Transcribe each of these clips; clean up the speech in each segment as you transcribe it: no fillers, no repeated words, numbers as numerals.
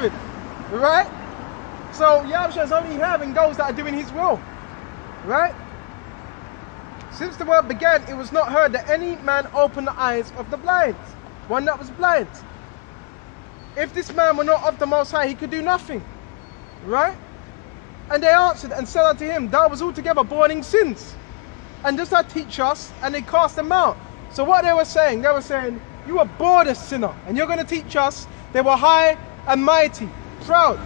hearing. Right? So Yahawashi is only hearing those that are doing his will. Right? Since the world began, it was not heard that any man opened the eyes of the blind. One that was blind. If this man were not of the Most High, he could do nothing. Right? And they answered and said unto him, thou was altogether born in sins. And dost thou teach us? And they cast them out. So what they were saying, you were born a sinner, and you're going to teach us. They were high and mighty, proud.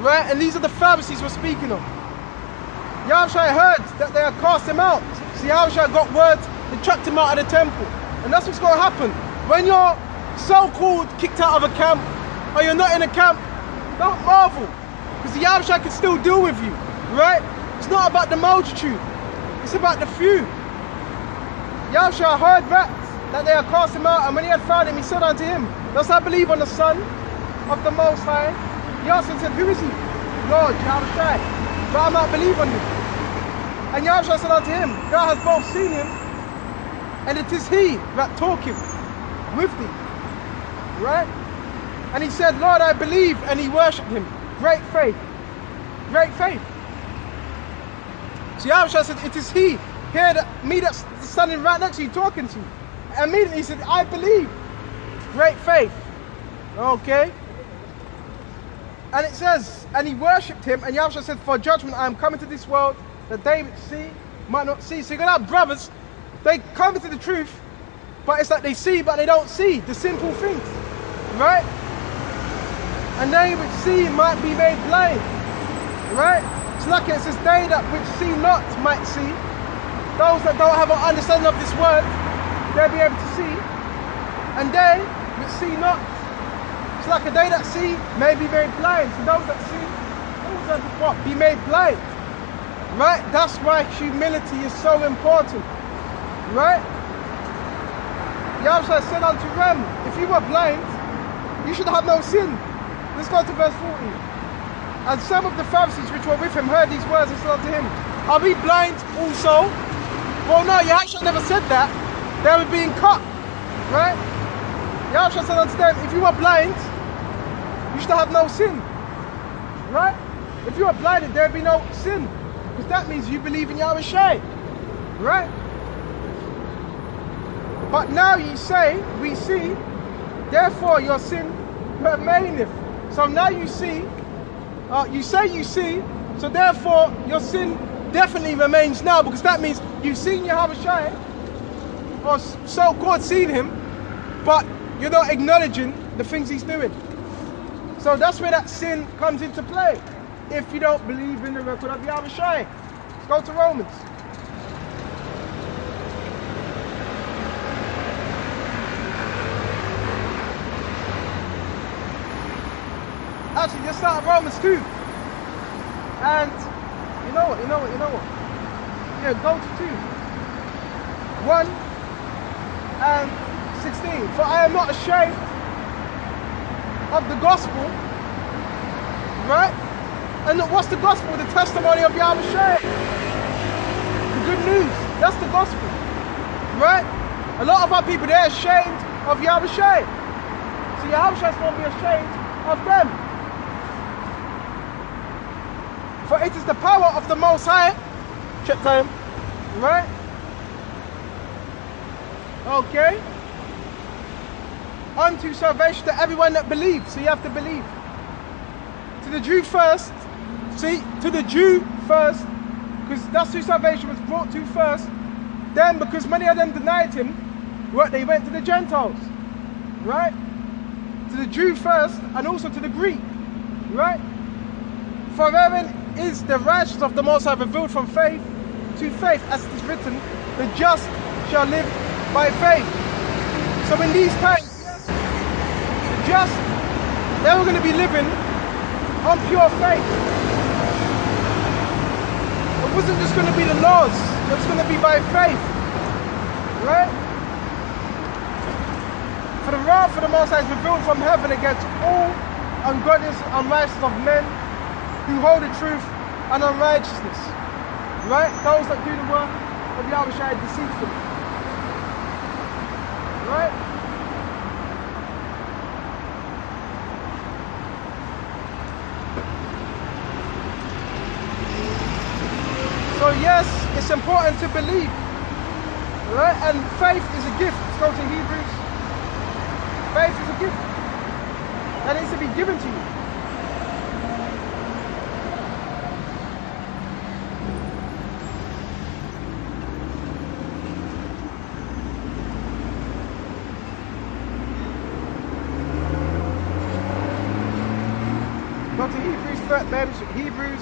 Right? And these are the Pharisees we're speaking of. Yahawashi heard that they had cast him out. So Yahawashi got word, they chucked him out of the temple. And that's what's going to happen. When you're so-called kicked out of a camp, or you're not in a camp, don't marvel. Because the Yahawashi can still deal with you, right? It's not about the multitude. It's about the few. Yahawashi heard that they had cast him out, and when he had found him, he said unto him, dost thou believe on the Son of the Most High? He answered and said, who is he? Lord, Yahawashi, but I might believe on him. And Yahawashi said unto him, thou hast both seen him, and it is he that talketh with thee. Right? And he said, Lord, I believe, and he worshipped him. Great faith. Great faith. So Yahawashi said, it is he here that me that's standing right next to you talking to you. And immediately he said, I believe. Great faith. Okay. And it says, and he worshipped him, and Yahawashi said, for judgment I am coming to this world, that they which see might not see. So you're going to have brothers, they come into the truth, but it's like they see, but they don't see the simple things. Right? And they which see might be made blind. Right? So like it says, they that which see not might see. Those that don't have an understanding of this word, they'll be able to see. And they which see not, it's like a they that see may be made blind. So those that see also what? Be made blind. Right? That's why humility is so important. Right? Yahawashi said unto them, if you were blind, you should have no sin. Let's go to verse 40. And some of the Pharisees which were with him heard these words and said unto him, are we blind also? Well, no, Yahawashi never said that. They were being cut. Right? Yahawashi said unto them, if you were blind, you should have no sin. Right? If you are blinded, there will be no sin. Because that means you believe in Yahawashi. Right? But now ye say, we see, therefore your sin remaineth. So now you see, you say you see, so therefore your sin definitely remains now, because that means you've seen Yahawashi, or so-called seen him, but you're not acknowledging the things he's doing. So that's where that sin comes into play, if you don't believe in the record of Yahawashi. Let's go to Romans. Actually, just start at Romans 2. And you know what? Yeah, go to 2. 1 and 16. For I am not ashamed of the gospel. Right? And what's the gospel? The testimony of Yahawashi. The good news. That's the gospel. Right? A lot of our people, they're ashamed of Yahawashi. So Yahawashi is going to be ashamed of them. For it is the power of the Most High. Check time. Right? Okay. Unto salvation to everyone that believes. So you have to believe. To the Jew first. See, to the Jew first. Because that's who salvation was brought to first. Then, because many of them denied him, what, they went to the Gentiles. Right? To the Jew first, and also to the Greek. Right? For therein is the righteousness of the Most High revealed from faith to faith, as it is written, the just shall live by faith. So in these times, the just, they were going to be living on pure faith. It wasn't just going to be the laws, it was going to be by faith. Right? For the wrath of the Most High is revealed from heaven against all ungodliness and unrighteousness of men who hold the truth and unrighteousness. Right? Those that do the work of Yahawashi deceive them. Right? So yes, it's important to believe, right? And faith is a gift. Let's go to Hebrews. Faith is a gift that needs to be given to you. Go to Hebrews first, baby. Hebrews.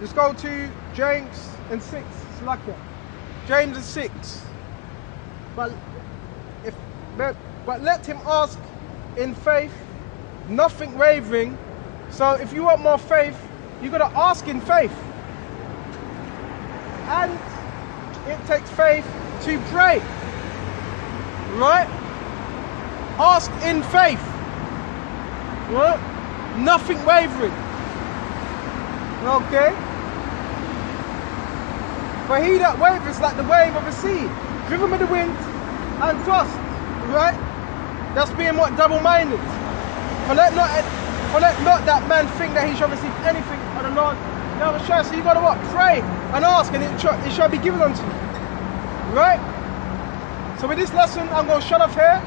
Let's go to James and 6. It's like it. James and 6. But let him ask in faith, nothing wavering. So if you want more faith, you gotta ask in faith. And it takes faith to pray. Right? Ask in faith. Right? Nothing wavering. Okay? For he that wavers like the wave of a sea, driven with the wind and tossed. Right? That's being what? Double-minded. For let not that man think that he shall receive anything of the Lord. So you gotta what? Pray and ask, and it shall be given unto you. Right? So with this lesson, I'm gonna shut off here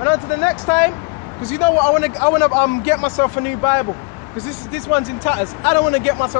and on to the next time. Because you know what? I wanna get myself a new Bible. Because this one's in tatters. I don't wanna get myself